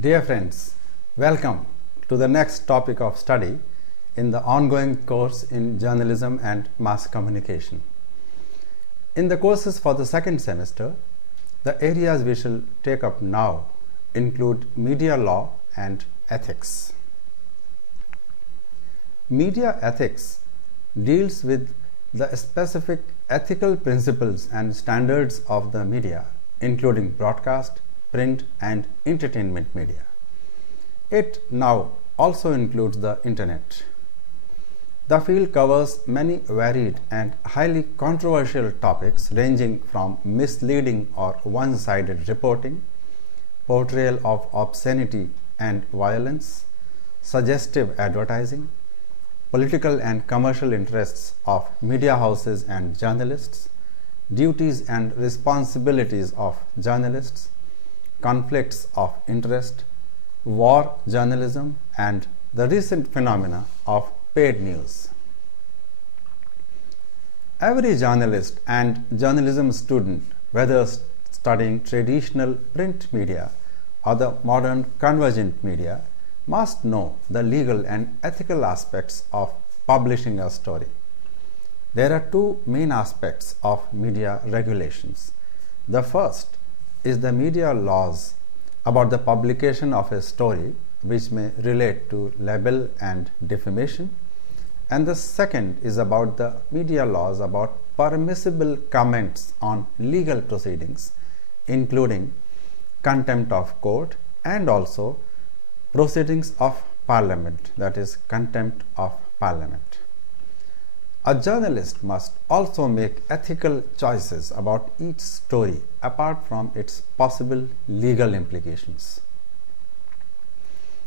Dear friends, welcome to the next topic of study in the ongoing course in journalism and mass communication. In the courses for the second semester, the areas we shall take up now include media law and ethics. Media ethics deals with the specific ethical principles and standards of the media, including broadcast, print and entertainment media. It now also includes the internet. The field covers many varied and highly controversial topics ranging from misleading or one-sided reporting, portrayal of obscenity and violence, suggestive advertising, political and commercial interests of media houses and journalists, duties and responsibilities of journalists, conflicts of interest, war journalism, and the recent phenomena of paid news. Every journalist and journalism student, whether studying traditional print media or the modern convergent media, must know the legal and ethical aspects of publishing a story. There are two main aspects of media regulations. The first is the media laws about the publication of a story, which may relate to libel and defamation, and the second is about the media laws about permissible comments on legal proceedings, including contempt of court and also proceedings of parliament, that is contempt of parliament. A journalist must also make ethical choices about each story apart from its possible legal implications.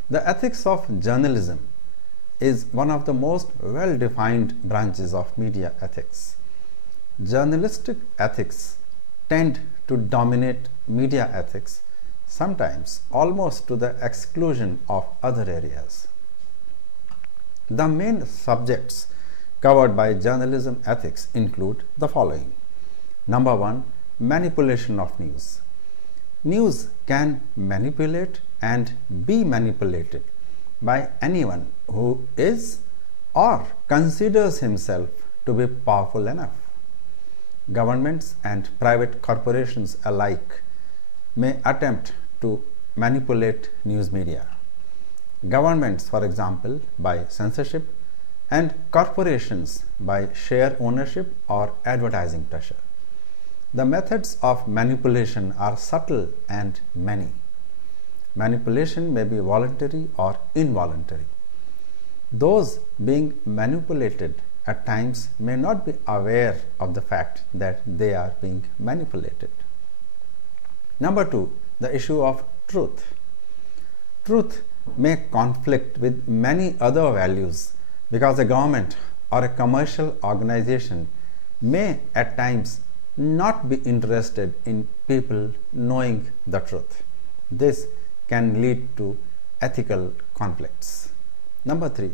The ethics of journalism is one of the most well-defined branches of media ethics. Journalistic ethics tend to dominate media ethics, sometimes almost to the exclusion of other areas. The main subjects covered by journalism ethics include the following. Number 1, manipulation of news. News can manipulate and be manipulated by anyone who is or considers himself to be powerful enough. Governments and private corporations alike may attempt to manipulate news media. Governments, for example, by censorship, and corporations by share ownership or advertising pressure. The methods of manipulation are subtle and many. Manipulation may be voluntary or involuntary. Those being manipulated at times may not be aware of the fact that they are being manipulated. Number 2, the issue of truth. Truth may conflict with many other values because a government or a commercial organization may at times not be interested in people knowing the truth. This can lead to ethical conflicts. Number 3,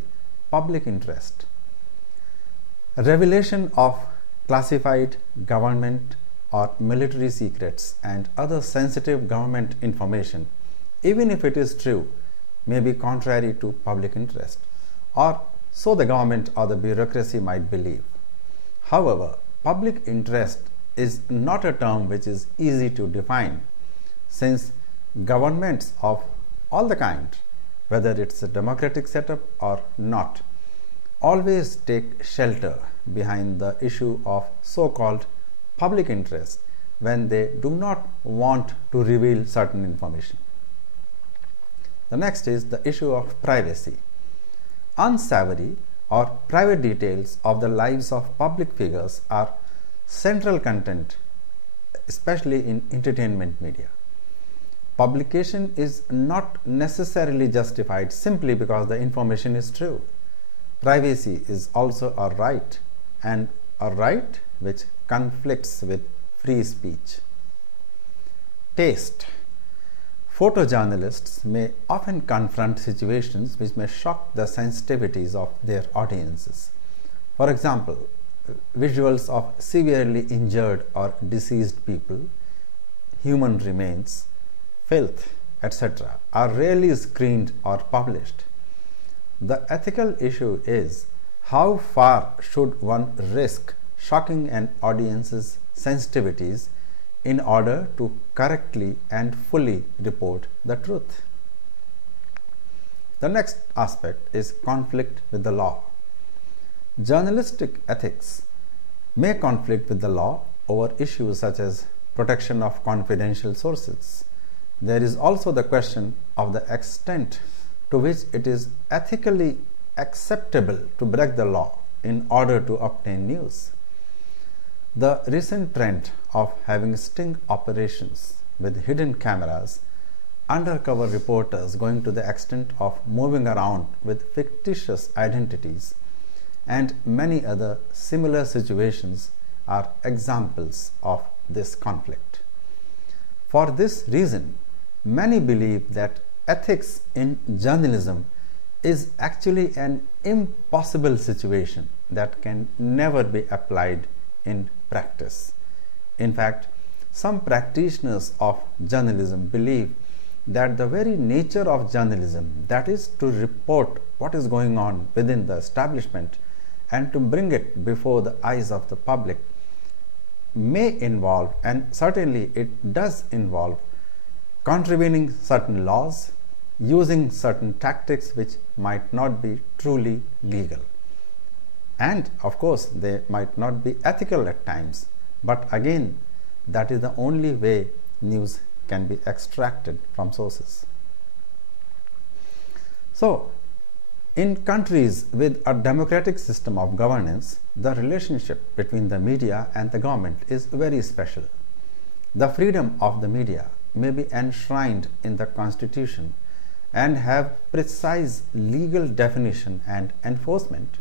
public interest. Revelation of classified government or military secrets and other sensitive government information, even if it is true, may be contrary to public interest, or so the government or the bureaucracy might believe. However, public interest is not a term which is easy to define, since governments of all the kind, whether it's a democratic setup or not, always take shelter behind the issue of so-called public interest when they do not want to reveal certain information. The next is the issue of privacy. Unsavory or private details of the lives of public figures are central content, especially in entertainment media. Publication is not necessarily justified simply because the information is true. Privacy is also a right, and a right which conflicts with free speech. Taste. Photojournalists may often confront situations which may shock the sensitivities of their audiences. For example, visuals of severely injured or deceased people, human remains, filth, etc., are rarely screened or published. The ethical issue is how far should one risk shocking an audience's sensitivities in order to correctly and fully report the truth. The next aspect is conflict with the law. Journalistic ethics may conflict with the law over issues such as protection of confidential sources. There is also the question of the extent to which it is ethically acceptable to break the law in order to obtain news. The recent trend of having sting operations with hidden cameras, undercover reporters going to the extent of moving around with fictitious identities, and many other similar situations are examples of this conflict. For this reason, many believe that ethics in journalism is actually an impossible situation that can never be applied in practice. In fact, some practitioners of journalism believe that the very nature of journalism, that is to report what is going on within the establishment and to bring it before the eyes of the public, may involve, and certainly it does involve, contravening certain laws, using certain tactics which might not be truly legal. And of course, they might not be ethical at times, but again, that is the only way news can be extracted from sources. So, in countries with a democratic system of governance, the relationship between the media and the government is very special. The freedom of the media may be enshrined in the Constitution and have precise legal definition and enforcement.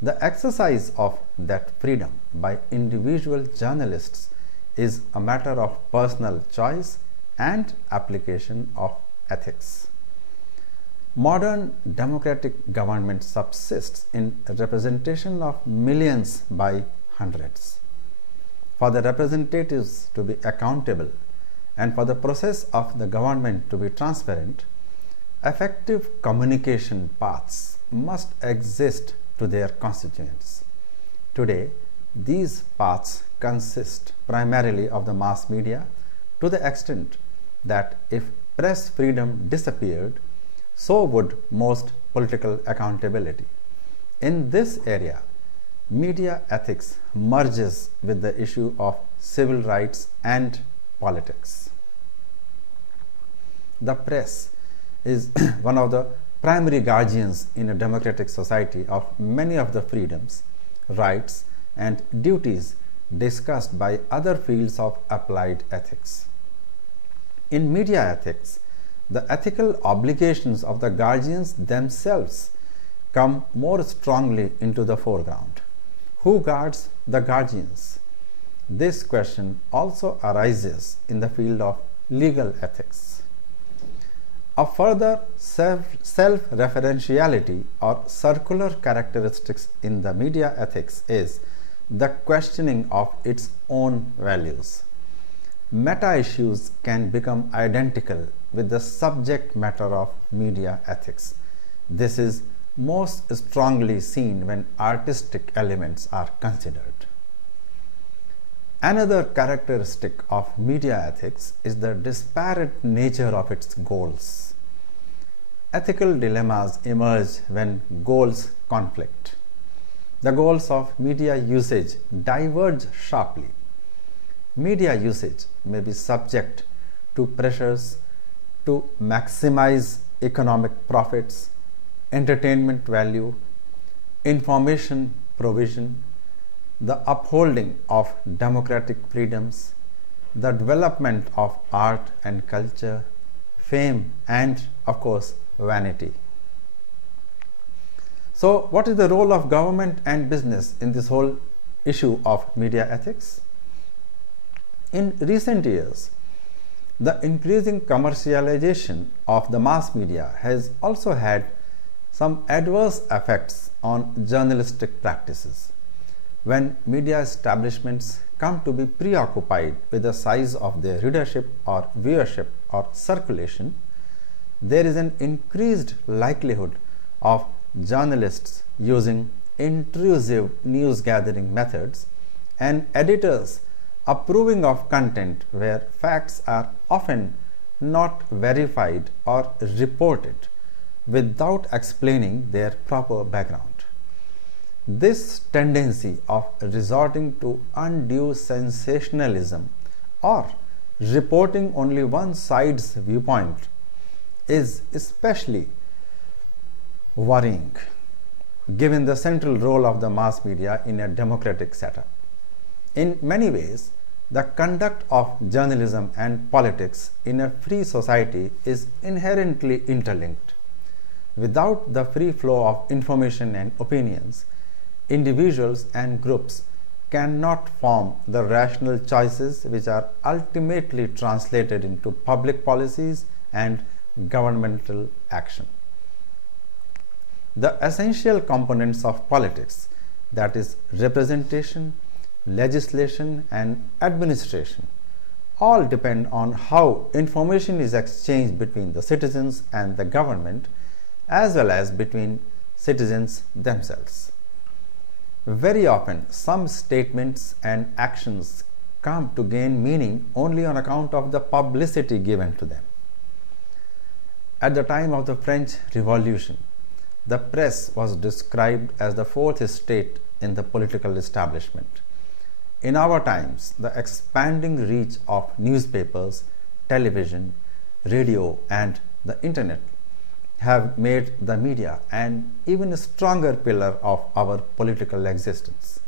The exercise of that freedom by individual journalists is a matter of personal choice and application of ethics. Modern democratic government subsists in representation of millions by hundreds. For the representatives to be accountable and for the process of the government to be transparent, effective communication paths must exist to their constituents. Today, these paths consist primarily of the mass media to the extent that if press freedom disappeared, so would most political accountability. In this area, media ethics merges with the issue of civil rights and politics. The press is one of the primary guardians in a democratic society of many of the freedoms, rights, and duties discussed by other fields of applied ethics. In media ethics, the ethical obligations of the guardians themselves come more strongly into the foreground. Who guards the guardians? This question also arises in the field of legal ethics. A further self-referentiality or circular characteristics in the media ethics is the questioning of its own values. Meta issues can become identical with the subject matter of media ethics. This is most strongly seen when artistic elements are considered. Another characteristic of media ethics is the disparate nature of its goals. Ethical dilemmas emerge when goals conflict. The goals of media usage diverge sharply. Media usage may be subject to pressures to maximize economic profits, entertainment value, information provision, the upholding of democratic freedoms, the development of art and culture, fame, and of course vanity. So, what is the role of government and business in this whole issue of media ethics? In recent years, the increasing commercialization of the mass media has also had some adverse effects on journalistic practices. When media establishments come to be preoccupied with the size of their readership or viewership or circulation, there is an increased likelihood of journalists using intrusive news gathering methods and editors approving of content where facts are often not verified or reported without explaining their proper background. This tendency of resorting to undue sensationalism or reporting only one side's viewpoint is especially worrying, given the central role of the mass media in a democratic setup. In many ways, the conduct of journalism and politics in a free society is inherently interlinked. Without the free flow of information and opinions, individuals and groups cannot form the rational choices which are ultimately translated into public policies and governmental action. The essential components of politics, that is, representation, legislation, and administration, all depend on how information is exchanged between the citizens and the government, as well as between citizens themselves. Very often, some statements and actions come to gain meaning only on account of the publicity given to them. At the time of the French Revolution, the press was described as the fourth estate in the political establishment. In our times, the expanding reach of newspapers, television, radio, and the internet have made the media an even stronger pillar of our political existence.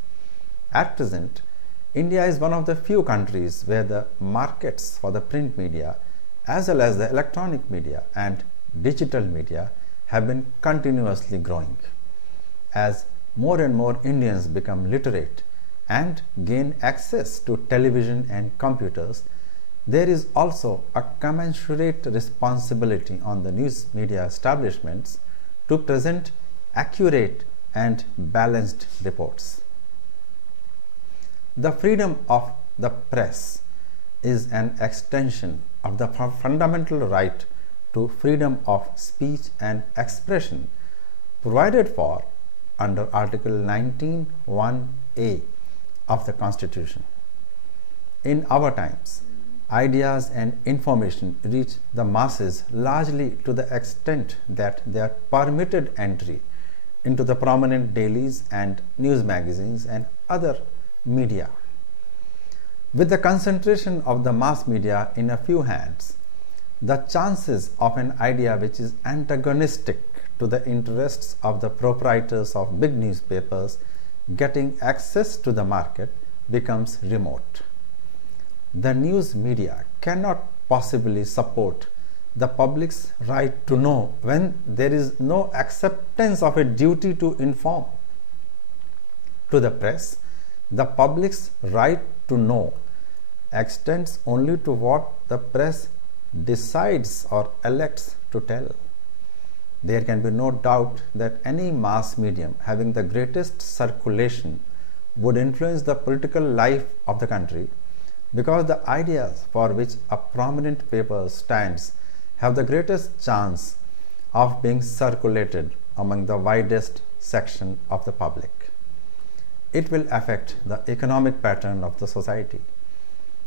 At present, India is one of the few countries where the markets for the print media, as well as the electronic media and digital media, have been continuously growing. As more and more Indians become literate and gain access to television and computers, there is also a commensurate responsibility on the news media establishments to present accurate and balanced reports. The freedom of the press is an extension of the fundamental right to freedom of speech and expression provided for under Article 19(1)(a) of the Constitution. In our times, ideas and information reach the masses largely to the extent that they are permitted entry into the prominent dailies and news magazines and other media. With the concentration of the mass media in a few hands, the chances of an idea which is antagonistic to the interests of the proprietors of big newspapers getting access to the market becomes remote. The news media cannot possibly support the public's right to know when there is no acceptance of a duty to inform. To the press, the public's right to know extends only to what the press decides or elects to tell. There can be no doubt that any mass medium having the greatest circulation would influence the political life of the country, because the ideas for which a prominent paper stands have the greatest chance of being circulated among the widest section of the public. It will affect the economic pattern of the society.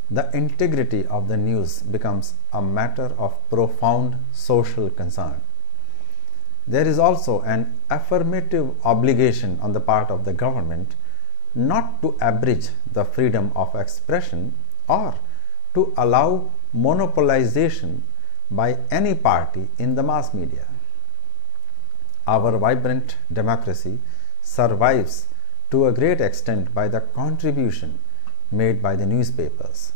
The integrity of the news becomes a matter of profound social concern. There is also an affirmative obligation on the part of the government not to abridge the freedom of expression or to allow monopolization by any party in the mass media. Our vibrant democracy survives to a great extent by the contribution made by the newspapers.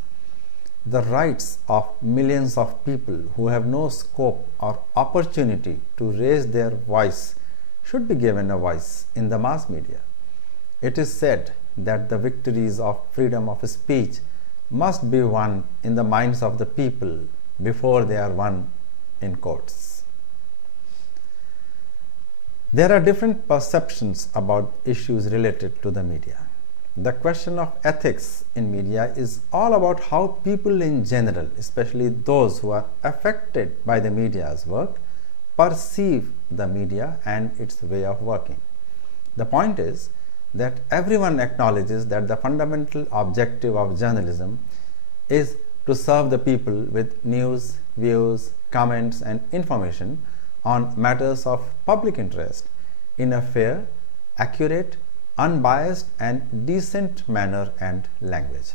The rights of millions of people who have no scope or opportunity to raise their voice should be given a voice in the mass media. It is said that the victories of freedom of speech must be won in the minds of the people before they are won in courts. There are different perceptions about issues related to the media. the question of ethics in media is all about how people in general, especially those who are affected by the media's work, perceive the media and its way of working. The point is that everyone acknowledges that the fundamental objective of journalism is to serve the people with news, views, comments, and information on matters of public interest in a fair, accurate, unbiased, and decent manner and language.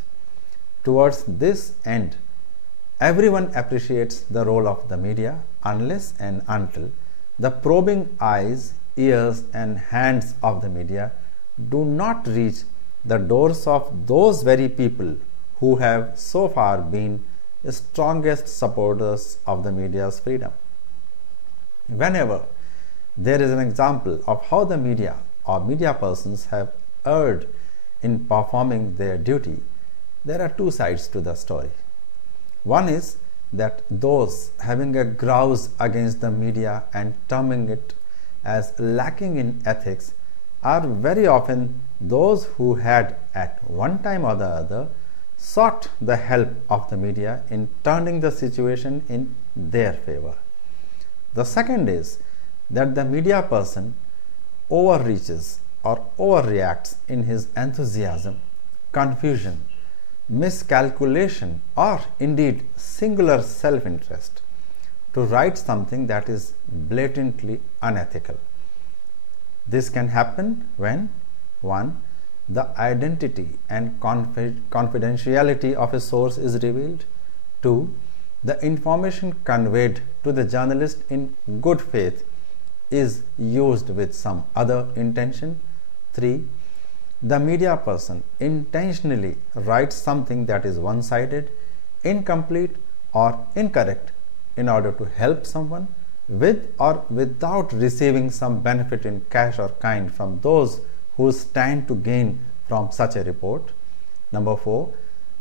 Towards this end, everyone appreciates the role of the media unless and until the probing eyes, ears, and hands of the media do not reach the doors of those very people who have so far been the strongest supporters of the media's freedom. Whenever there is an example of how the media or media persons have erred in performing their duty, there are two sides to the story. One is that those having a grouse against the media and terming it as lacking in ethics are very often those who had at one time or the other sought the help of the media in turning the situation in their favor. The second is that the media person overreaches or overreacts in his enthusiasm, confusion, miscalculation, or indeed singular self-interest to write something that is blatantly unethical. This can happen when 1. The identity and confidentiality of a source is revealed. 2. The information conveyed to the journalist in good faith is used with some other intention. 3. The media person intentionally writes something that is one-sided, incomplete, or incorrect in order to help someone with or without receiving some benefit in cash or kind from those who stand to gain from such a report. Number 4.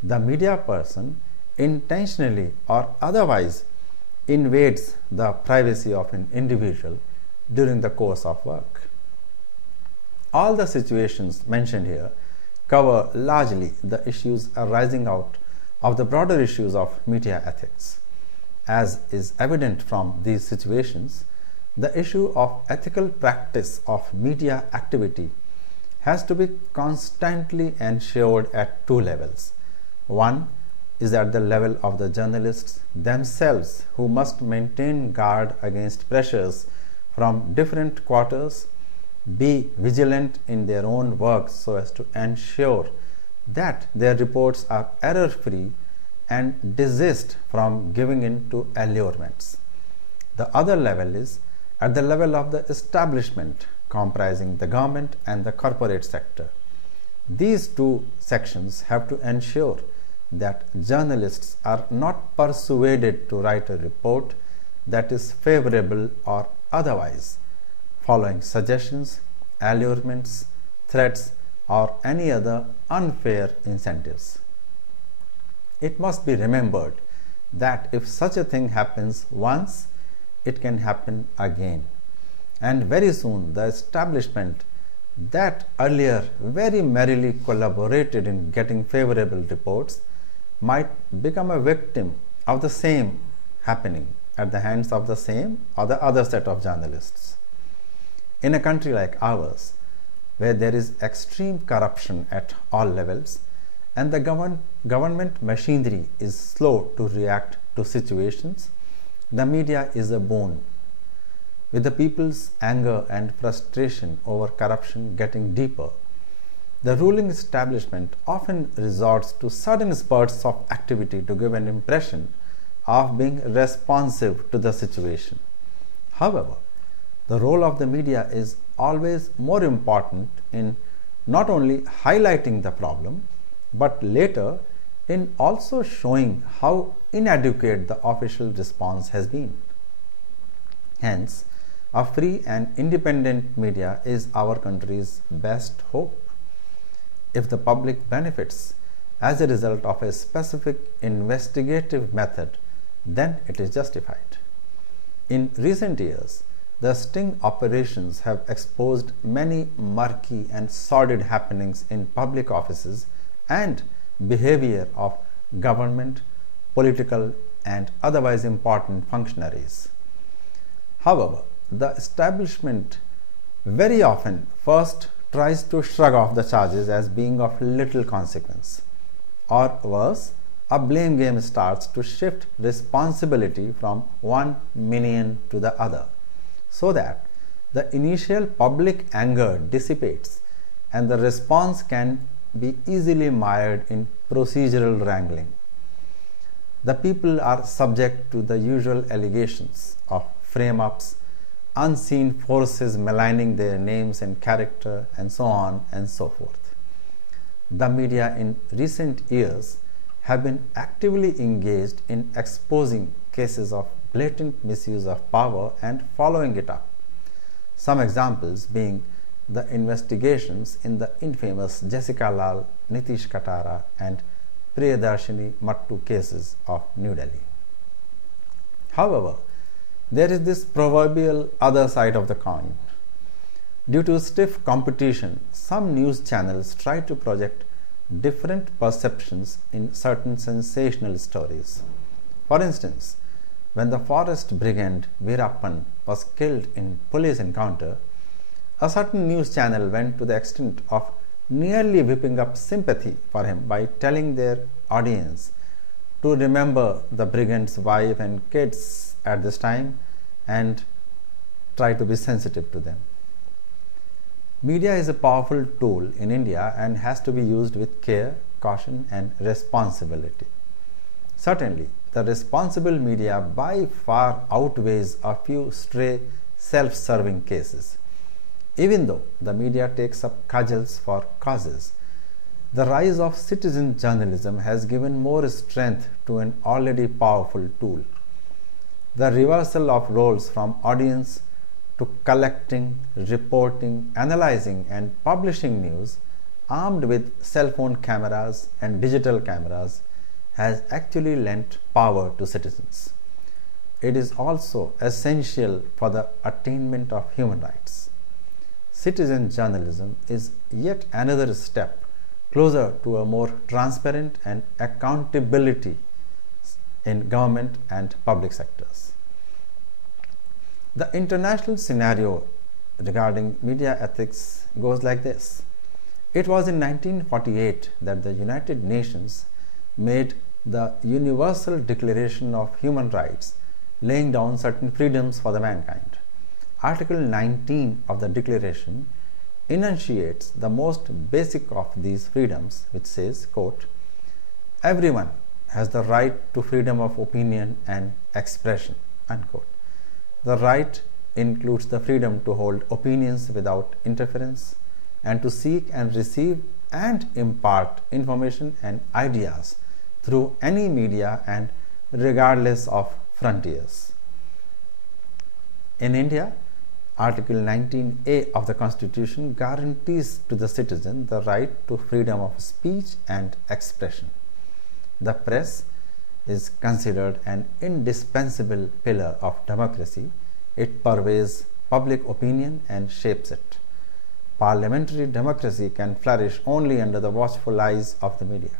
The media person intentionally or otherwise invades the privacy of an individual during the course of work. All the situations mentioned here cover largely the issues arising out of the broader issues of media ethics. As is evident from these situations, the issue of ethical practice of media activity has to be constantly ensured at two levels. One is at the level of the journalists themselves, who must maintain guard against pressures from different quarters, be vigilant in their own work so as to ensure that their reports are error-free, and desist from giving in to allurements. The other level is at the level of the establishment, comprising the government and the corporate sector. These two sections have to ensure that journalists are not persuaded to write a report that is favorable or otherwise, following suggestions, allurements, threats, or any other unfair incentives. It must be remembered that if such a thing happens once, it can happen again. And very soon the establishment that earlier very merrily collaborated in getting favorable reports might become a victim of the same happening at the hands of the same or the other set of journalists. In a country like ours, where there is extreme corruption at all levels, and the government machinery is slow to react to situations, the media is a boon. With the people's anger and frustration over corruption getting deeper, the ruling establishment often resorts to sudden spurts of activity to give an impression of being responsive to the situation. However, the role of the media is always more important in not only highlighting the problem, but later in also showing how inadequate the official response has been. Hence, a free and independent media is our country's best hope. If the public benefits as a result of a specific investigative method, then it is justified. In recent years, the sting operations have exposed many murky and sordid happenings in public offices and behavior of government, political, and otherwise important functionaries. However, the establishment very often first tries to shrug off the charges as being of little consequence, or worse, a blame game starts to shift responsibility from one minion to the other, so that the initial public anger dissipates and the response can be easily mired in procedural wrangling. The people are subject to the usual allegations of frame-ups, unseen forces maligning their names and character, and so on and so forth. The media in recent years have been actively engaged in exposing cases of blatant misuse of power and following it up. Some examples being the investigations in the infamous Jessica Lal, Nitish Katara and Priyadarshini Mattu cases of New Delhi. However, there is this proverbial other side of the coin. Due to stiff competition, some news channels try to project different perceptions in certain sensational stories. For instance, when the forest brigand Veerappan was killed in police encounter, a certain news channel went to the extent of nearly whipping up sympathy for him by telling their audience to remember the brigand's wife and kids at this time and try to be sensitive to them. Media is a powerful tool in India and has to be used with care, caution, and responsibility. Certainly, the responsible media by far outweighs a few stray self-serving cases. Even though the media takes up cudgels for causes, the rise of citizen journalism has given more strength to an already powerful tool. The reversal of roles from audience to collecting, reporting, analyzing, and publishing news, armed with cell phone cameras and digital cameras, has actually lent power to citizens. It is also essential for the attainment of human rights. Citizen journalism is yet another step closer to a more transparent and accountability in government and public sectors. The international scenario regarding media ethics goes like this. It was in 1948 that the United Nations made the Universal Declaration of Human Rights, laying down certain freedoms for the mankind. Article 19 of the Declaration enunciates the most basic of these freedoms, which says, quote, "Everyone has the right to freedom of opinion and expression," unquote. The right includes the freedom to hold opinions without interference and to seek and receive and impart information and ideas through any media and regardless of frontiers. In India, Article 19A of the Constitution guarantees to the citizen the right to freedom of speech and expression. The press is considered an indispensable pillar of democracy. It pervades public opinion and shapes it. Parliamentary democracy can flourish only under the watchful eyes of the media.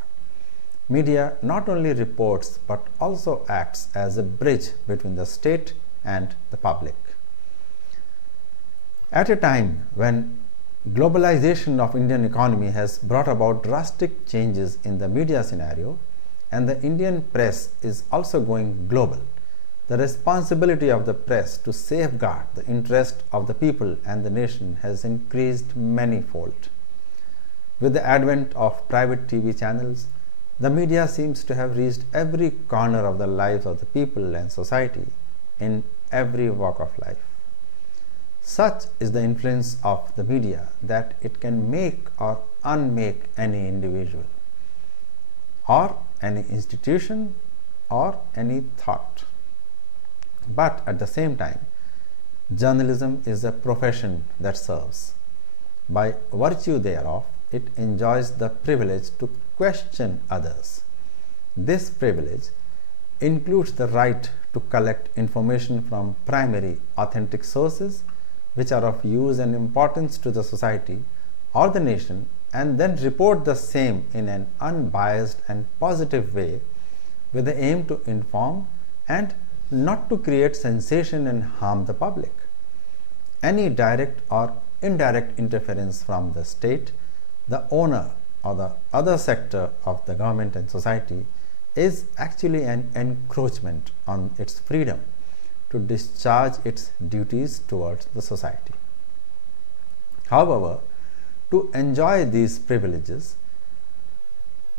Media not only reports but also acts as a bridge between the state and the public. At a time when globalization of Indian economy has brought about drastic changes in the media scenario, and the Indian press is also going global, the responsibility of the press to safeguard the interest of the people and the nation has increased manifold. With the advent of private TV channels, the media seems to have reached every corner of the lives of the people and society in every walk of life. Such is the influence of the media that it can make or unmake any individual, or any institution, or any thought. But at the same time, journalism is a profession that serves. By virtue thereof, it enjoys the privilege to question others. This privilege includes the right to collect information from primary authentic sources which are of use and importance to the society or the nation, and then report the same in an unbiased and positive way with the aim to inform and not to create sensation and harm the public. Any direct or indirect interference from the state, the owner, or the other sector of the government and society is actually an encroachment on its freedom to discharge its duties towards the society. However, to enjoy these privileges,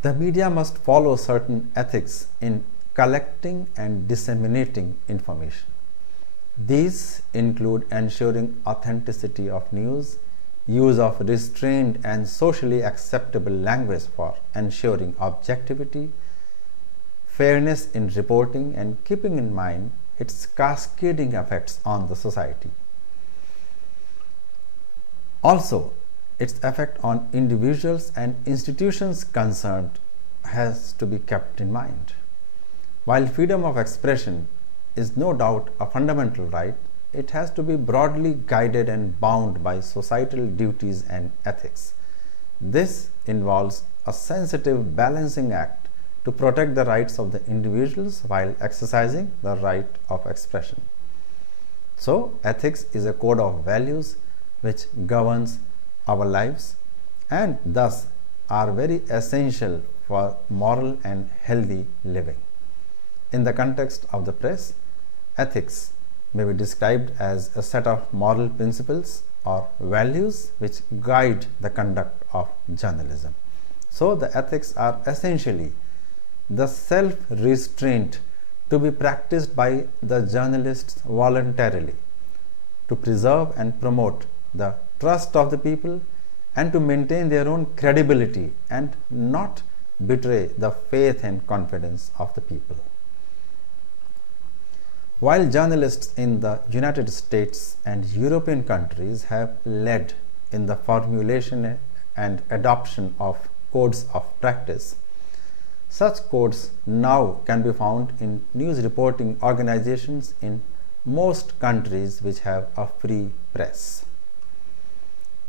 the media must follow certain ethics in collecting and disseminating information. These include ensuring authenticity of news, use of restrained and socially acceptable language for ensuring objectivity, fairness in reporting, and keeping in mind its cascading effects on the society. Also, its effect on individuals and institutions concerned has to be kept in mind. While freedom of expression is no doubt a fundamental right, it has to be broadly guided and bound by societal duties and ethics. This involves a sensitive balancing act to protect the rights of the individuals while exercising the right of expression. So, ethics is a code of values which governs our lives and thus are very essential for moral and healthy living. In the context of the press, ethics may be described as a set of moral principles or values which guide the conduct of journalism. So, the ethics are essentially the self-restraint to be practiced by the journalists voluntarily to preserve and promote the trust of the people and to maintain their own credibility and not betray the faith and confidence of the people. While journalists in the United States and European countries have led in the formulation and adoption of codes of practice, such codes now can be found in news reporting organizations in most countries which have a free press.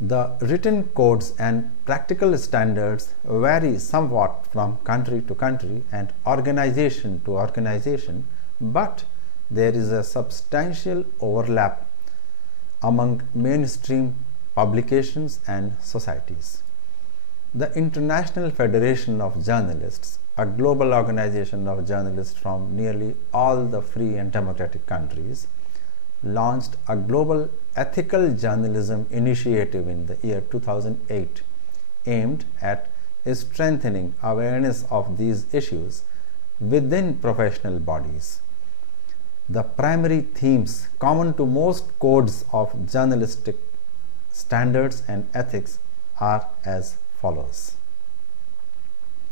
The written codes and practical standards vary somewhat from country to country and organization to organization, but there is a substantial overlap among mainstream publications and societies. The International Federation of Journalists, a global organization of journalists from nearly all the free and democratic countries, launched a global ethical journalism initiative in the year 2008 aimed at strengthening awareness of these issues within professional bodies. The primary themes common to most codes of journalistic standards and ethics are as follows.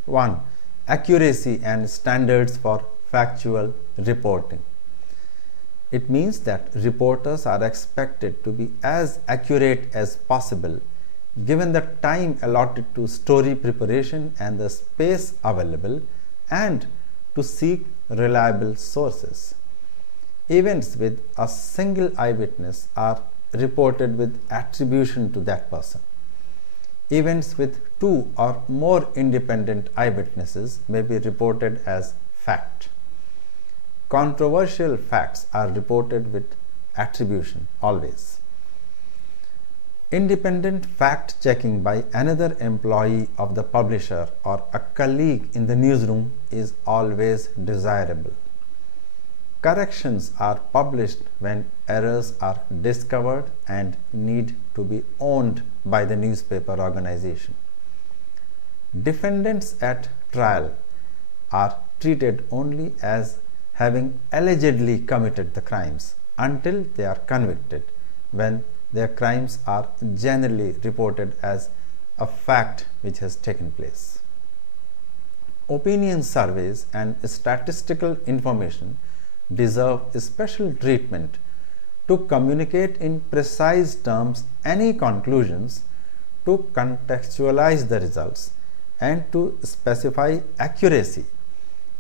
1. Accuracy and standards for factual reporting. It means that reporters are expected to be as accurate as possible given the time allotted to story preparation and the space available, and to seek reliable sources. Events with a single eyewitness are reported with attribution to that person. Events with two or more independent eyewitnesses may be reported as fact. Controversial facts are reported with attribution always. Independent fact checking by another employee of the publisher or a colleague in the newsroom is always desirable. Corrections are published when errors are discovered and need to be owned by the newspaper organization. Defendants at trial are treated only as having allegedly committed the crimes until they are convicted, when their crimes are generally reported as a fact which has taken place. Opinion surveys and statistical information deserve special treatment to communicate in precise terms any conclusions, to contextualize the results, and to specify accuracy,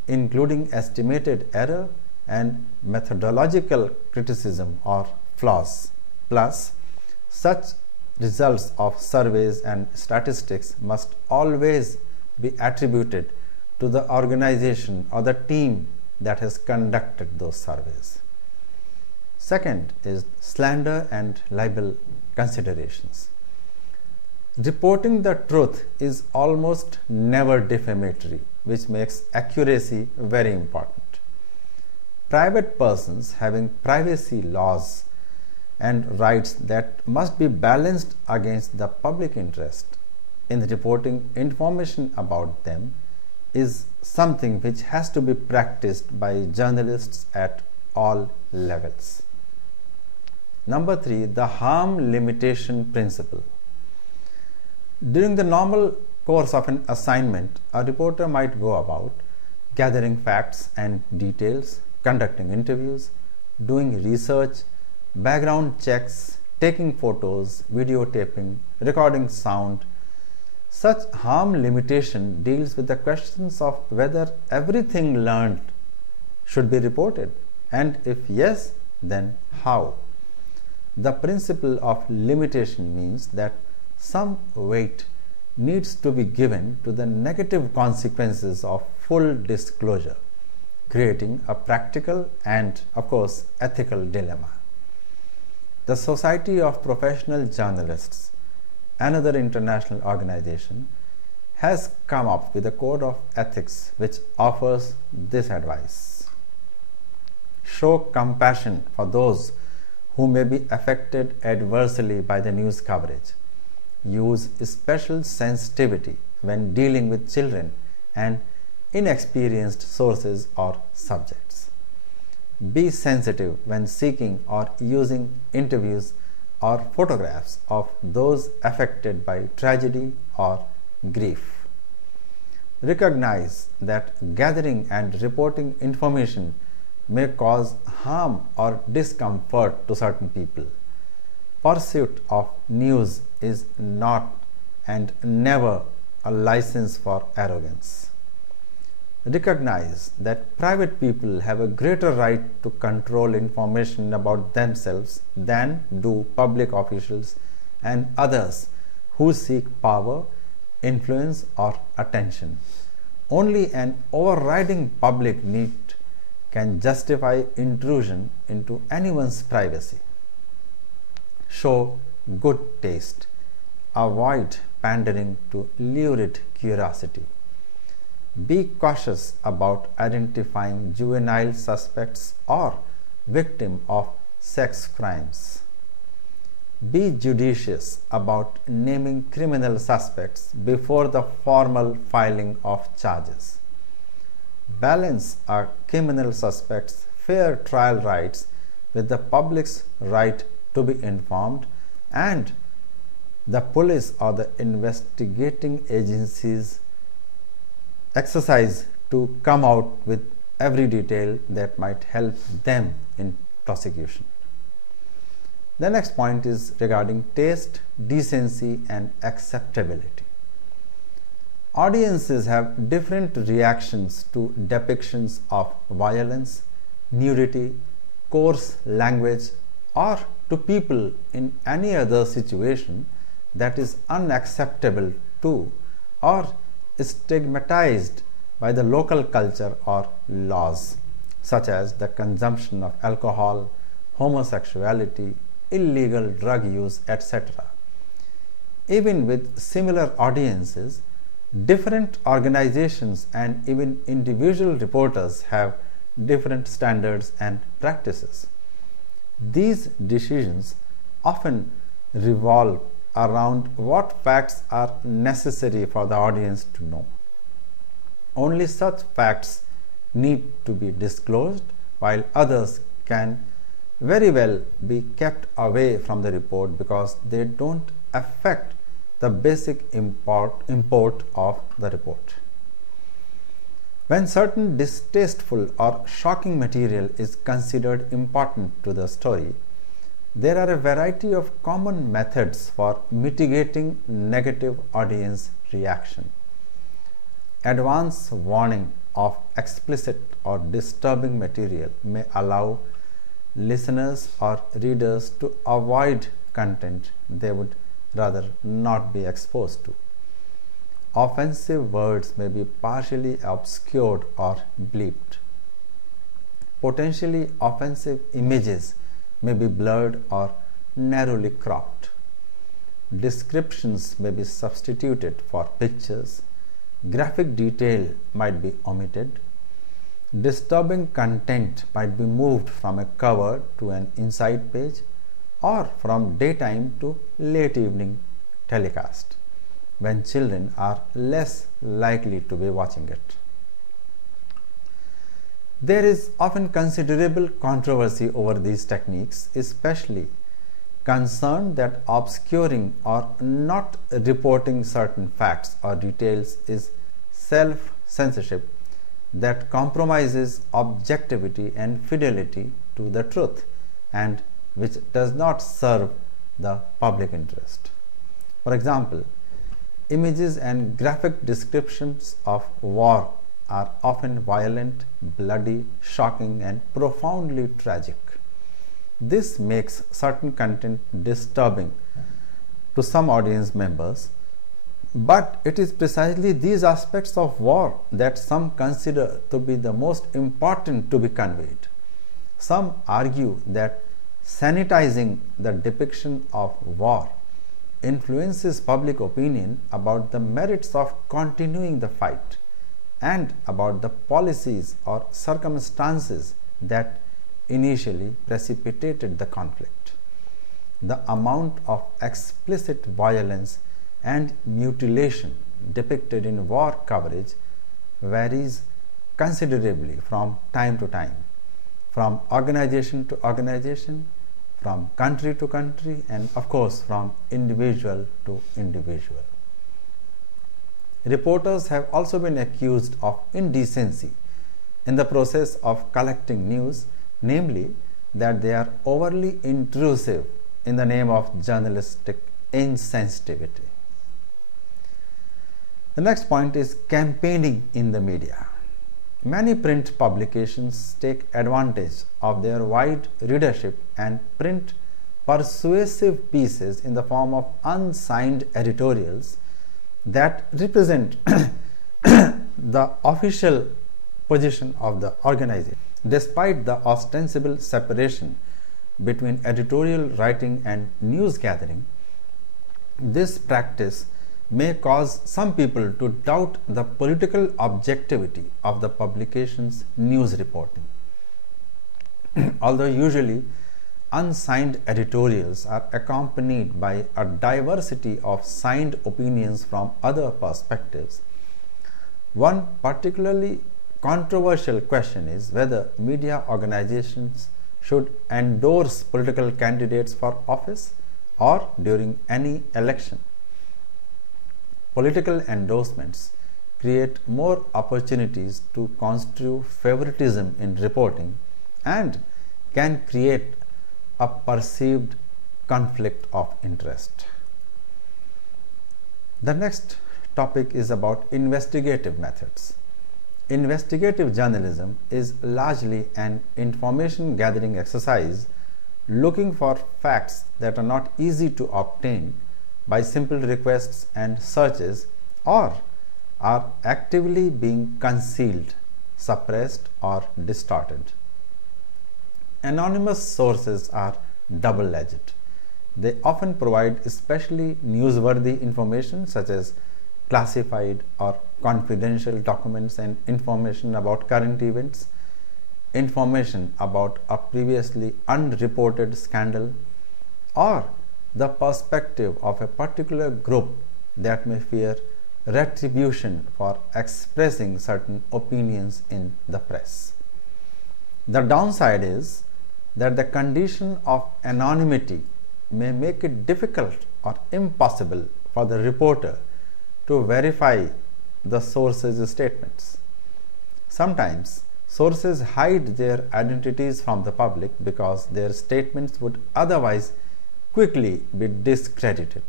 including estimated error, and methodological criticism or flaws. Plus, such results of surveys and statistics must always be attributed to the organization or the team that has conducted those surveys. Second is slander and libel considerations. Reporting the truth is almost never defamatory, which makes accuracy very important. Private persons having privacy laws and rights that must be balanced against the public interest in reporting information about them is something which has to be practiced by journalists at all levels. Number 3, the harm limitation principle. During the normal course of an assignment, a reporter might go about gathering facts and details, conducting interviews, doing research, background checks, taking photos, videotaping, recording sound. Such harm limitation deals with the questions of whether everything learned should be reported, and if yes, then how. The principle of limitation means that some weight needs to be given to the negative consequences of full disclosure, creating a practical and, of course, ethical dilemma. The Society of Professional Journalists, another international organization, has come up with a code of ethics which offers this advice. Show compassion for those who may be affected adversely by the news coverage. Use special sensitivity when dealing with children and inexperienced sources or subjects. Be sensitive when seeking or using interviews or photographs of those affected by tragedy or grief. Recognize that gathering and reporting information may cause harm or discomfort to certain people. Pursuit of news is not and never a license for arrogance. Recognize that private people have a greater right to control information about themselves than do public officials and others who seek power, influence, or attention. Only an overriding public need can justify intrusion into anyone's privacy. Show good taste. Avoid pandering to lurid curiosity. Be cautious about identifying juvenile suspects or victims of sex crimes. Be judicious about naming criminal suspects before the formal filing of charges. Balance a criminal suspect's fair trial rights with the public's right to be informed and the police or the investigating agencies exercise to come out with every detail that might help them in prosecution. The next point is regarding taste, decency, and acceptability. Audiences have different reactions to depictions of violence, nudity, coarse language, or to people in any other situation that is unacceptable to or stigmatized by the local culture or laws, such as the consumption of alcohol, homosexuality, illegal drug use, etc. Even with similar audiences, different organizations and even individual reporters have different standards and practices. These decisions often revolve around what facts are necessary for the audience to know. Only such facts need to be disclosed, while others can very well be kept away from the report because they don't affect the basic import of the report. When certain distasteful or shocking material is considered important to the story, there are a variety of common methods for mitigating negative audience reaction. Advance warning of explicit or disturbing material may allow listeners or readers to avoid content they would rather not be exposed to. Offensive words may be partially obscured or bleeped. Potentially offensive images may be blurred or narrowly cropped. Descriptions may be substituted for pictures. Graphic detail might be omitted. Disturbing content might be moved from a cover to an inside page or from daytime to late evening telecast, when children are less likely to be watching it. There is often considerable controversy over these techniques, especially concern that obscuring or not reporting certain facts or details is self-censorship that compromises objectivity and fidelity to the truth and which does not serve the public interest. For example, images and graphic descriptions of war are often violent, bloody, shocking, and profoundly tragic. This makes certain content disturbing to some audience members, but it is precisely these aspects of war that some consider to be the most important to be conveyed. Some argue that sanitizing the depiction of war influences public opinion about the merits of continuing the fight and about the policies or circumstances that initially precipitated the conflict. The amount of explicit violence and mutilation depicted in war coverage varies considerably from time to time, from organization to organization, from country to country, and of course from individual to individual. Reporters have also been accused of indecency in the process of collecting news, namely that they are overly intrusive in the name of journalistic insensitivity. The next point is campaigning in the media. Many print publications take advantage of their wide readership and print persuasive pieces in the form of unsigned editorials that represent the official position of the organization. Despite the ostensible separation between editorial writing and news gathering, this practice may cause some people to doubt the political objectivity of the publication's news reporting. Although usually unsigned editorials are accompanied by a diversity of signed opinions from other perspectives, one particularly controversial question is whether media organizations should endorse political candidates for office or during any election. Political endorsements create more opportunities to construe favoritism in reporting and can create a perceived conflict of interest. The next topic is about investigative methods. Investigative journalism is largely an information gathering exercise looking for facts that are not easy to obtain by simple requests and searches or are actively being concealed, suppressed, or distorted. Anonymous sources are double-edged. They often provide especially newsworthy information such as classified or confidential documents and information about current events, information about a previously unreported scandal, or the perspective of a particular group that may fear retribution for expressing certain opinions in the press. The downside is that the condition of anonymity may make it difficult or impossible for the reporter to verify the source's statements. Sometimes sources hide their identities from the public because their statements would otherwise quickly be discredited.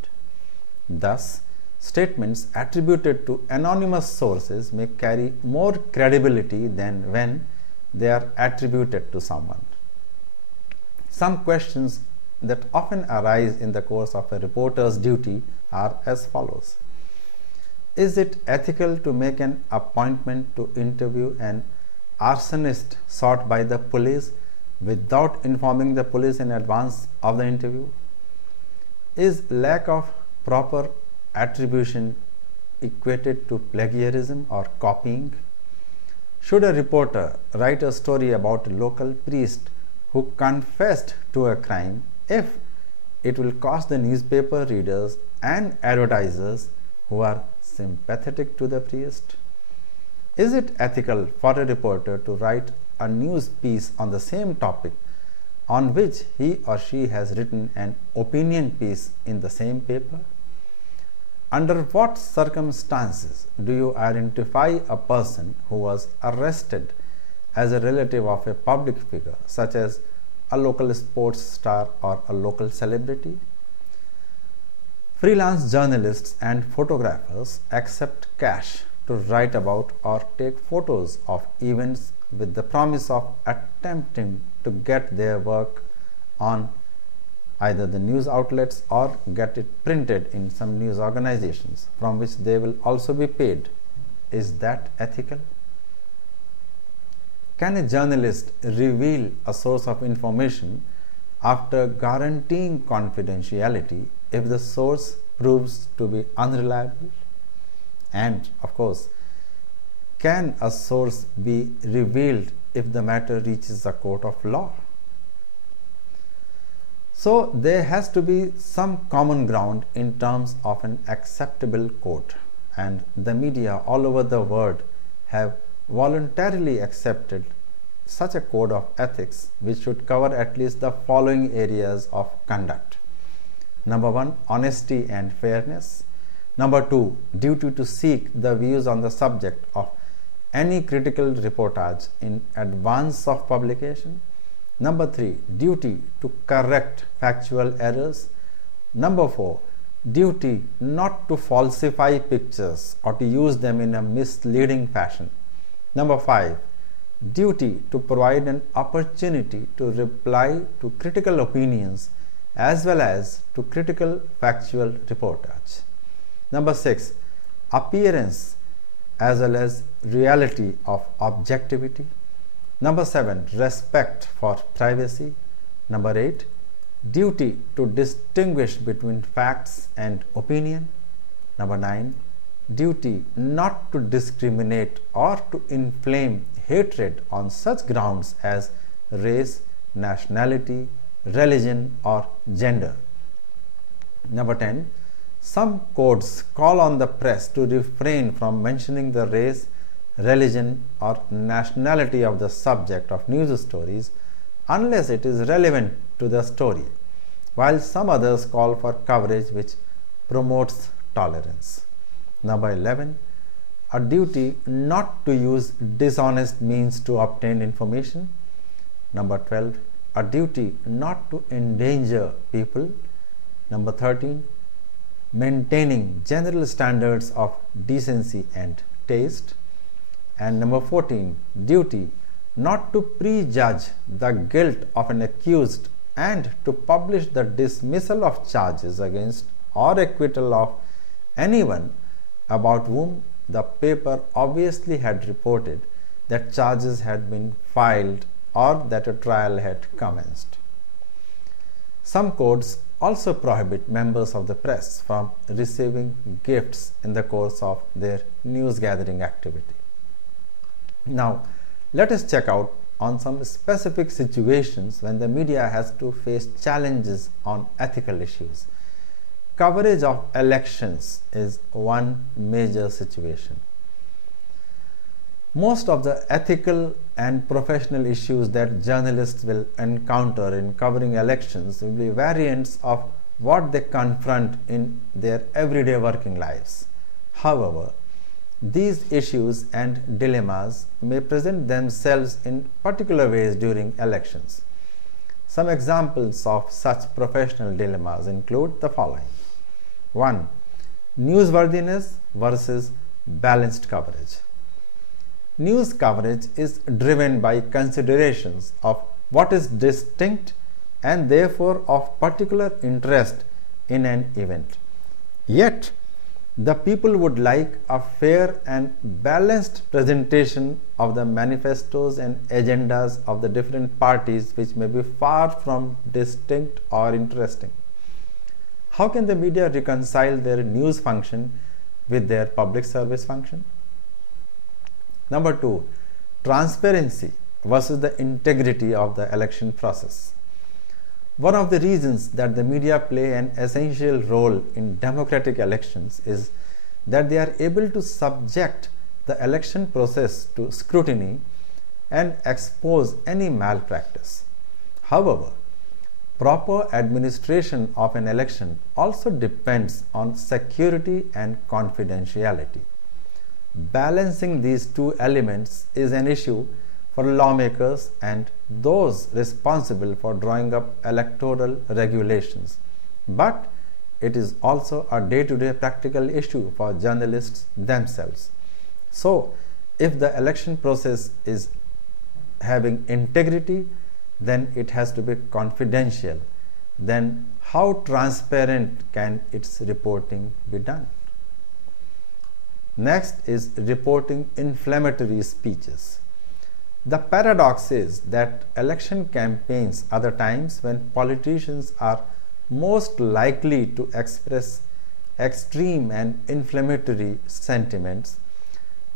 Thus, statements attributed to anonymous sources may carry more credibility than when they are attributed to someone. Some questions that often arise in the course of a reporter's duty are as follows. Is it ethical to make an appointment to interview an arsonist sought by the police without informing the police in advance of the interview? Is lack of proper attribution equated to plagiarism or copying? Should a reporter write a story about a local priest who confessed to a crime if it will cost the newspaper readers and advertisers who are sympathetic to the priest? Is it ethical for a reporter to write a news piece on the same topic on which he or she has written an opinion piece in the same paper? Under what circumstances do you identify a person who was arrested as a relative of a public figure, such as a local sports star or a local celebrity? Freelance journalists and photographers accept cash to write about or take photos of events with the promise of attempting to get their work on either the news outlets or get it printed in some news organizations from which they will also be paid. Is that ethical? Can a journalist reveal a source of information after guaranteeing confidentiality if the source proves to be unreliable? And of course, can a source be revealed if the matter reaches a court of law? So there has to be some common ground in terms of an acceptable code, and the media all over the world have voluntarily accepted such a code of ethics which should cover at least the following areas of conduct. Number 1, honesty and fairness. Number 2, duty to seek the views on the subject of any critical reportage in advance of publication. Number 3, duty to correct factual errors. Number 4, duty not to falsify pictures or to use them in a misleading fashion. Number 5, duty to provide an opportunity to reply to critical opinions as well as to critical factual reportage. Number 6, appearance as well as reality of objectivity. Number 7, respect for privacy. Number 8, duty to distinguish between facts and opinion. Number 9, duty not to discriminate or to inflame hatred on such grounds as race, nationality, religion, or gender. Number 10, some codes call on the press to refrain from mentioning the race, religion, or nationality of the subject of news stories unless it is relevant to the story, while some others call for coverage which promotes tolerance. Number 11, a duty not to use dishonest means to obtain information. Number 12, a duty not to endanger people. Number 13, maintaining general standards of decency and taste. And number 14, duty not to prejudge the guilt of an accused and to publish the dismissal of charges against or acquittal of anyone about whom the paper obviously had reported that charges had been filed or that a trial had commenced. Some codes also prohibit members of the press from receiving gifts in the course of their news gathering activity. Now, let us check out on some specific situations when the media has to face challenges on ethical issues. Coverage of elections is one major situation. Most of the ethical and professional issues that journalists will encounter in covering elections will be variants of what they confront in their everyday working lives. However, these issues and dilemmas may present themselves in particular ways during elections. Some examples of such professional dilemmas include the following. 1. Newsworthiness versus balanced coverage. News coverage is driven by considerations of what is distinct and therefore of particular interest in an event. Yet, the people would like a fair and balanced presentation of the manifestos and agendas of the different parties, which may be far from distinct or interesting. How can the media reconcile their news function with their public service function? Number 2, transparency versus the integrity of the election process. One of the reasons that the media play an essential role in democratic elections is that they are able to subject the election process to scrutiny and expose any malpractice. However, proper administration of an election also depends on security and confidentiality. Balancing these two elements is an issue for lawmakers and those responsible for drawing up electoral regulations. But it is also a day-to-day practical issue for journalists themselves. So, if the election process is having integrity, then it has to be confidential. Then how transparent can its reporting be done? Next is reporting inflammatory speeches. The paradox is that election campaigns are the times when politicians are most likely to express extreme and inflammatory sentiments,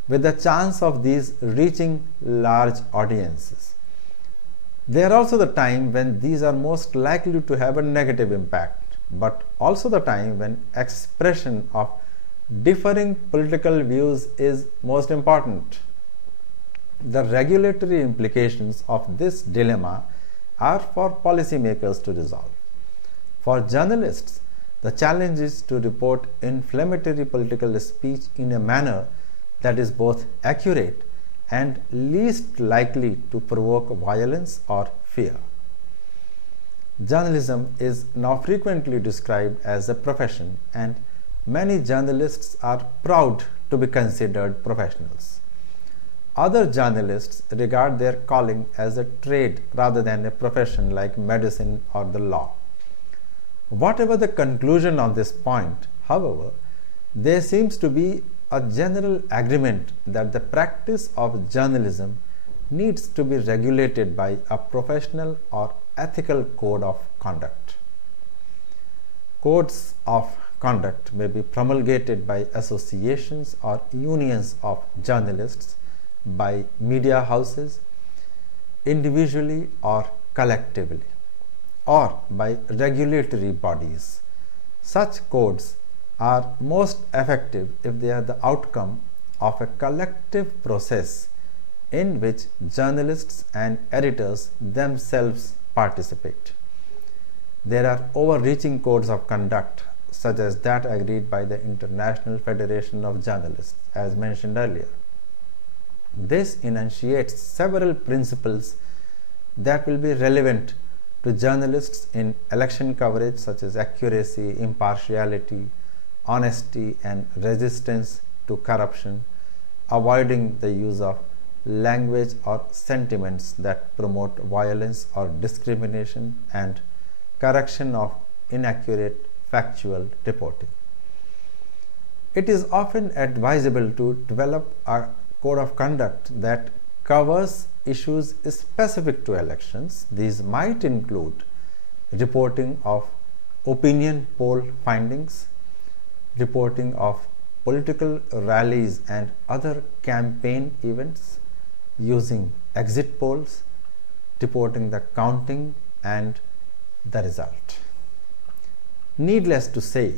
with the chance of these reaching large audiences. They are also the time when these are most likely to have a negative impact, but also the time when expression of differing political views is most important. The regulatory implications of this dilemma are for policymakers to resolve. For journalists, the challenge is to report inflammatory political speech in a manner that is both accurate and least likely to provoke violence or fear. Journalism is now frequently described as a profession, and many journalists are proud to be considered professionals. Other journalists regard their calling as a trade rather than a profession like medicine or the law. Whatever the conclusion on this point, however, there seems to be a general agreement that the practice of journalism needs to be regulated by a professional or ethical code of conduct. Codes of conduct may be promulgated by associations or unions of journalists, by media houses, individually or collectively, or by regulatory bodies. Such codes are most effective if they are the outcome of a collective process in which journalists and editors themselves participate. There are overreaching codes of conduct, such as that agreed by the International Federation of Journalists, as mentioned earlier. This enunciates several principles that will be relevant to journalists in election coverage, such as accuracy, impartiality, honesty, and resistance to corruption, avoiding the use of language or sentiments that promote violence or discrimination, and correction of inaccurate factual reporting. It is often advisable to develop a code of conduct that covers issues specific to elections. These might include reporting of opinion poll findings, reporting of political rallies and other campaign events, using exit polls, reporting the counting and the result. Needless to say,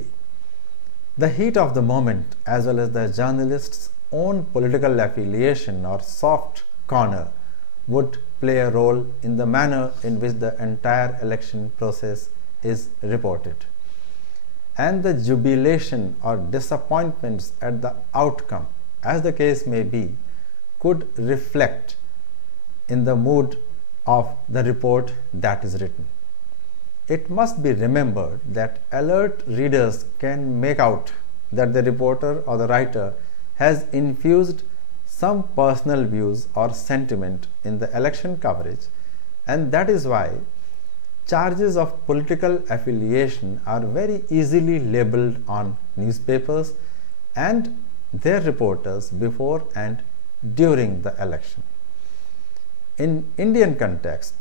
the heat of the moment, as well as the journalist's own political affiliation or soft corner, would play a role in the manner in which the entire election process is reported. And the jubilation or disappointments at the outcome, as the case may be, could reflect in the mood of the report that is written. It must be remembered that alert readers can make out that the reporter or the writer has infused some personal views or sentiment in the election coverage, and that is why charges of political affiliation are very easily labeled on newspapers and their reporters before and during the election. In Indian context,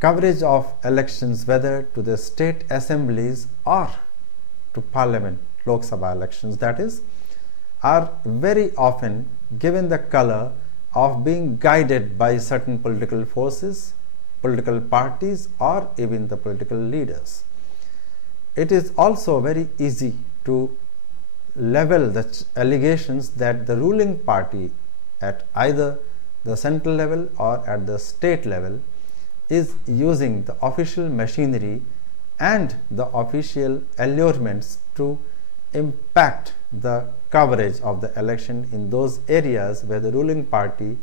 coverage of elections, whether to the state assemblies or to parliament, Lok Sabha elections that is, are very often given the color of being guided by certain political forces, political parties, or even the political leaders. It is also very easy to level the allegations that the ruling party at either the central level or at the state level is using the official machinery and the official allurements to impact the coverage of the election in those areas where the ruling party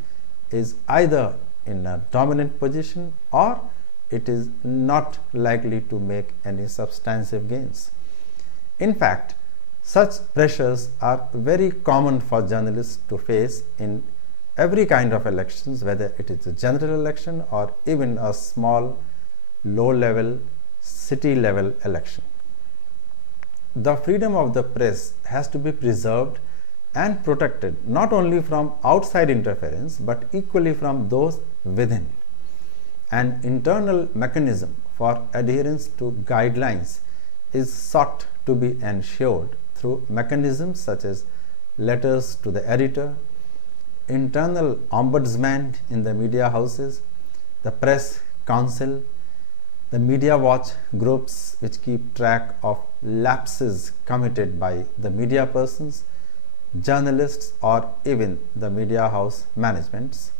is either in a dominant position or it is not likely to make any substantive gains. In fact, such pressures are very common for journalists to face in every kind of elections, whether it is a general election or even a small, low-level, city-level election. The freedom of the press has to be preserved and protected not only from outside interference but equally from those within. An internal mechanism for adherence to guidelines is sought to be ensured through mechanisms such as letters to the editor, internal ombudsman in the media houses, the press council, the media watch groups which keep track of lapses committed by the media persons, journalists, or even the media house managements.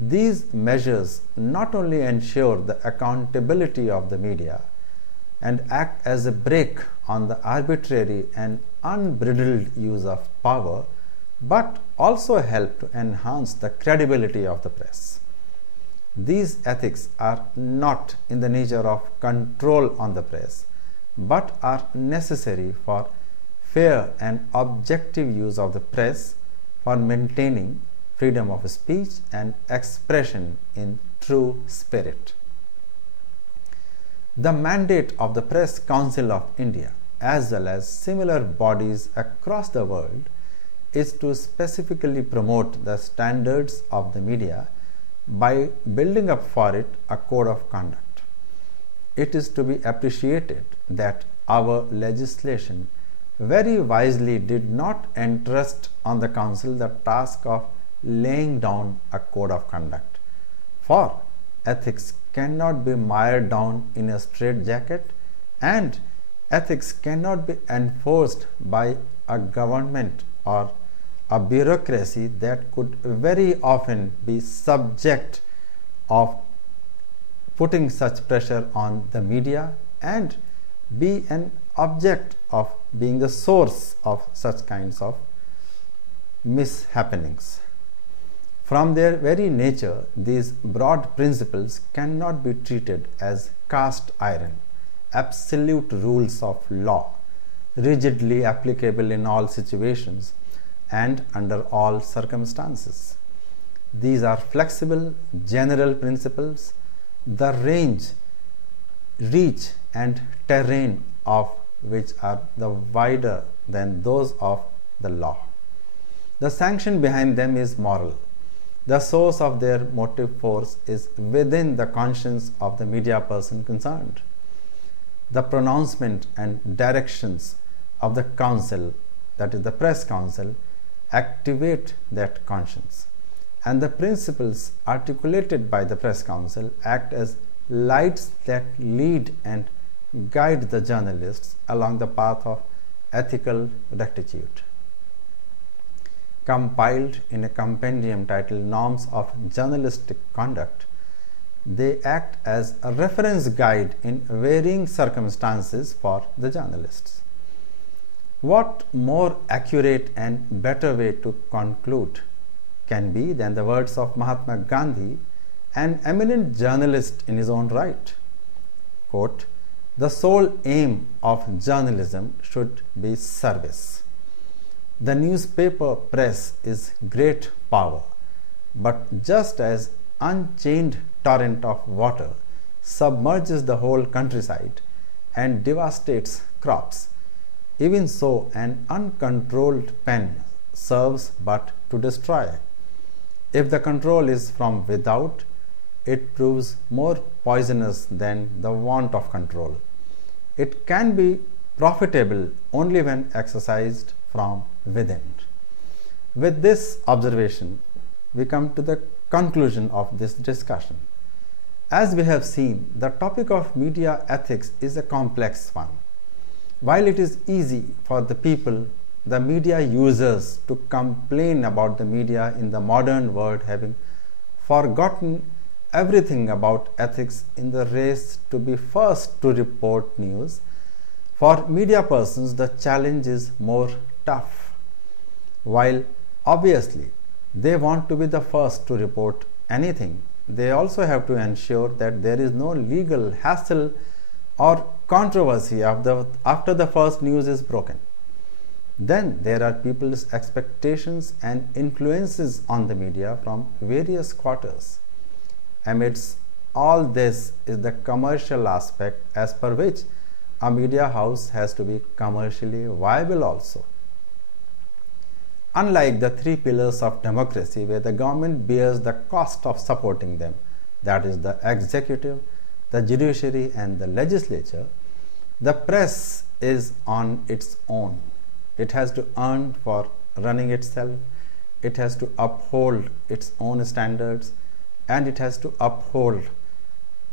These measures not only ensure the accountability of the media and act as a brake on the arbitrary and unbridled use of power, but also help to enhance the credibility of the press. These ethics are not in the nature of control on the press, but are necessary for fair and objective use of the press for maintaining freedom of speech and expression in true spirit. The mandate of the Press Council of India, as well as similar bodies across the world, is to specifically promote the standards of the media by building up for it a code of conduct. It is to be appreciated that our legislation very wisely did not entrust on the Council the task of laying down a code of conduct, for ethics cannot be mired down in a straitjacket, and ethics cannot be enforced by a government or a bureaucracy that could very often be subject of putting such pressure on the media and be an object of being the source of such kinds of mishappenings. From their very nature, these broad principles cannot be treated as cast iron, absolute rules of law, rigidly applicable in all situations and under all circumstances. These are flexible, general principles, the range, reach, and terrain of which are the wider than those of the law. The sanction behind them is moral. The source of their motive force is within the conscience of the media person concerned. The pronouncement and directions of the council, that is the press council, activate that conscience, and the principles articulated by the press council act as lights that lead and guide the journalists along the path of ethical rectitude. Compiled in a compendium titled Norms of Journalistic Conduct, they act as a reference guide in varying circumstances for the journalists. What more accurate and better way to conclude can be than the words of Mahatma Gandhi, an eminent journalist in his own right? Quote, The sole aim of journalism should be service. The newspaper press is great power, but just as unchained torrent of water submerges the whole countryside and devastates crops, even so an uncontrolled pen serves but to destroy. If the control is from without, it proves more poisonous than the want of control. It can be profitable only when exercised from within. With this observation, we come to the conclusion of this discussion. As we have seen, the topic of media ethics is a complex one. While it is easy for the people, the media users, to complain about the media in the modern world having forgotten everything about ethics in the race to be first to report news, for media persons the challenge is more tough. While obviously they want to be the first to report anything, they also have to ensure that there is no legal hassle or controversy after the first news is broken. Then there are people's expectations and influences on the media from various quarters. Amidst all this is the commercial aspect, as per which a media house has to be commercially viable also. Unlike the three pillars of democracy, where the government bears the cost of supporting them, that is the executive, the judiciary and the legislature, the press is on its own. It has to earn for running itself, it has to uphold its own standards, and it has to uphold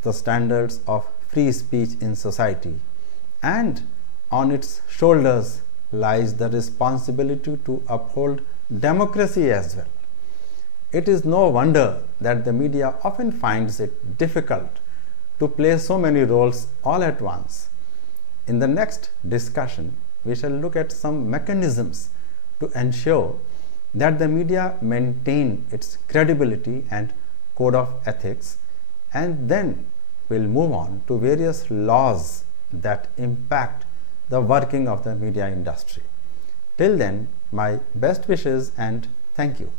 the standards of free speech in society. And on its shoulders lies the responsibility to uphold democracy as well. It is no wonder that the media often finds it difficult to play so many roles all at once. In the next discussion, we shall look at some mechanisms to ensure that the media maintain its credibility and code of ethics, and then we'll move on to various laws that impact the working of the media industry. Till then, my best wishes and thank you.